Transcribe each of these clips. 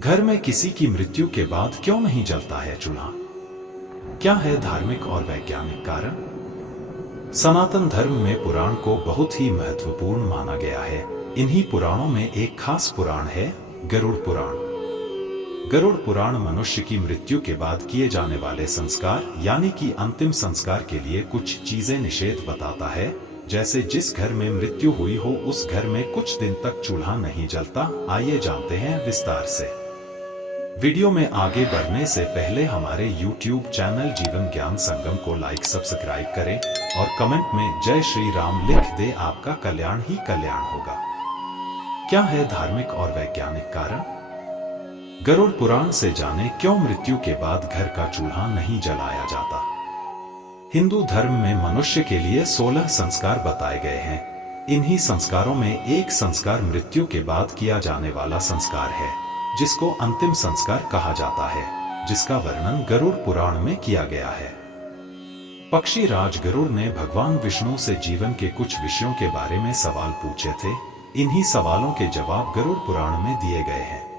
घर में किसी की मृत्यु के बाद क्यों नहीं जलता है चूल्हा? क्या है धार्मिक और वैज्ञानिक कारण? सनातन धर्म में पुराण को बहुत ही महत्वपूर्ण माना गया है। इन्हीं पुराणों में एक खास पुराण है गरुड़ पुराण। गरुड़ पुराण मनुष्य की मृत्यु के बाद किए जाने वाले संस्कार यानी कि अंतिम संस्कार के लिए कुछ चीजें निषेध बताता है। जैसे जिस घर में मृत्यु हुई हो उस घर में कुछ दिन तक चूल्हा नहीं जलता। आइए जानते हैं विस्तार से। वीडियो में आगे बढ़ने से पहले हमारे YouTube चैनल जीवन ज्ञान संगम को लाइक सब्सक्राइब करें और कमेंट में जय श्री राम लिख दे। आपका कल्याण ही कल्याण होगा। क्या है धार्मिक और वैज्ञानिक कारण? गरुड़ पुराण से जाने क्यों मृत्यु के बाद घर का चूल्हा नहीं जलाया जाता। हिंदू धर्म में मनुष्य के लिए 16 संस्कार बताए गए हैं। इन्हीं संस्कारों में एक संस्कार मृत्यु के बाद किया जाने वाला संस्कार है, जिसको अंतिम संस्कार कहा जाता है, जिसका वर्णन गरुड़ पुराण में किया गया है। पक्षी राज गरुड़ ने भगवान विष्णु से जीवन के कुछ विषयों के बारे में सवाल पूछे थे। इन्हीं सवालों के जवाब गरुड़ पुराण में दिए गए हैं।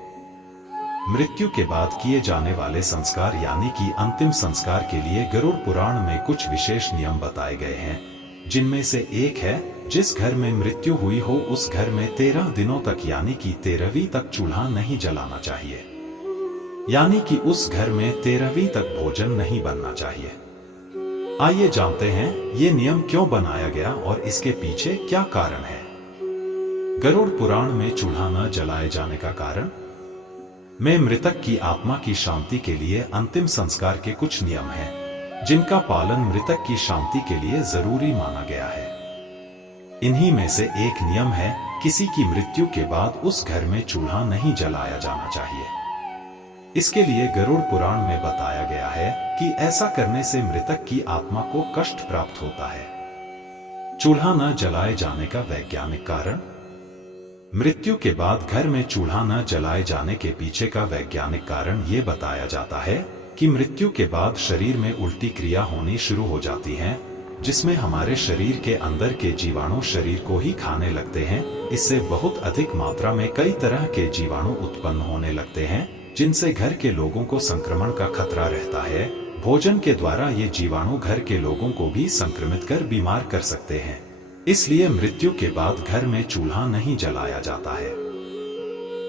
मृत्यु के बाद किए जाने वाले संस्कार यानी कि अंतिम संस्कार के लिए गरुड़ पुराण में कुछ विशेष नियम बताए गए हैं, जिनमें से एक है जिस घर में मृत्यु हुई हो उस घर में 13 दिनों तक यानी कि 13वीं तक चूल्हा नहीं जलाना चाहिए। यानी कि उस घर में 13वीं तक भोजन नहीं बनना चाहिए। आइए जानते हैं ये नियम क्यों बनाया गया और इसके पीछे क्या कारण है। गरुड़ पुराण में चूल्हा न जलाए जाने का कारण में मृतक की आत्मा की शांति के लिए अंतिम संस्कार के कुछ नियम हैं, जिनका पालन मृतक की शांति के लिए जरूरी माना गया है। इन्हीं में से एक नियम है किसी की मृत्यु के बाद उस घर में चूल्हा नहीं जलाया जाना चाहिए। इसके लिए गरुड़ पुराण में बताया गया है कि ऐसा करने से मृतक की आत्मा को कष्ट प्राप्त होता है। चूल्हा न जलाए जाने का वैज्ञानिक कारण। मृत्यु के बाद घर में चूल्हा न जलाए जाने के पीछे का वैज्ञानिक कारण ये बताया जाता है कि मृत्यु के बाद शरीर में उल्टी क्रिया होनी शुरू हो जाती है, जिसमें हमारे शरीर के अंदर के जीवाणु शरीर को ही खाने लगते हैं। इससे बहुत अधिक मात्रा में कई तरह के जीवाणु उत्पन्न होने लगते हैं, जिनसे घर के लोगों को संक्रमण का खतरा रहता है। भोजन के द्वारा ये जीवाणु घर के लोगों को भी संक्रमित कर बीमार कर सकते हैं। इसलिए मृत्यु के बाद घर में चूल्हा नहीं जलाया जाता है।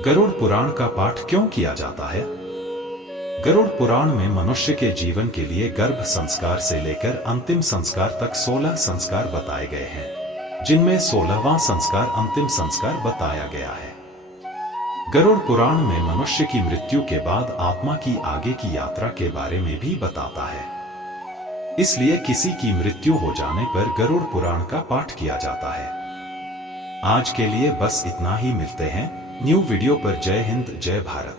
गरुड़ पुराण का पाठ क्यों किया जाता है? गरुड़ पुराण में मनुष्य के जीवन के लिए गर्भ संस्कार से लेकर अंतिम संस्कार तक 16 संस्कार बताए गए हैं, जिनमें 16वां संस्कार अंतिम संस्कार बताया गया है। गरुड़ पुराण में मनुष्य की मृत्यु के बाद आत्मा की आगे की यात्रा के बारे में भी बताता है। इसलिए किसी की मृत्यु हो जाने पर गरुड़ पुराण का पाठ किया जाता है। आज के लिए बस इतना ही। मिलते हैं न्यू वीडियो पर। जय हिंद, जय भारत।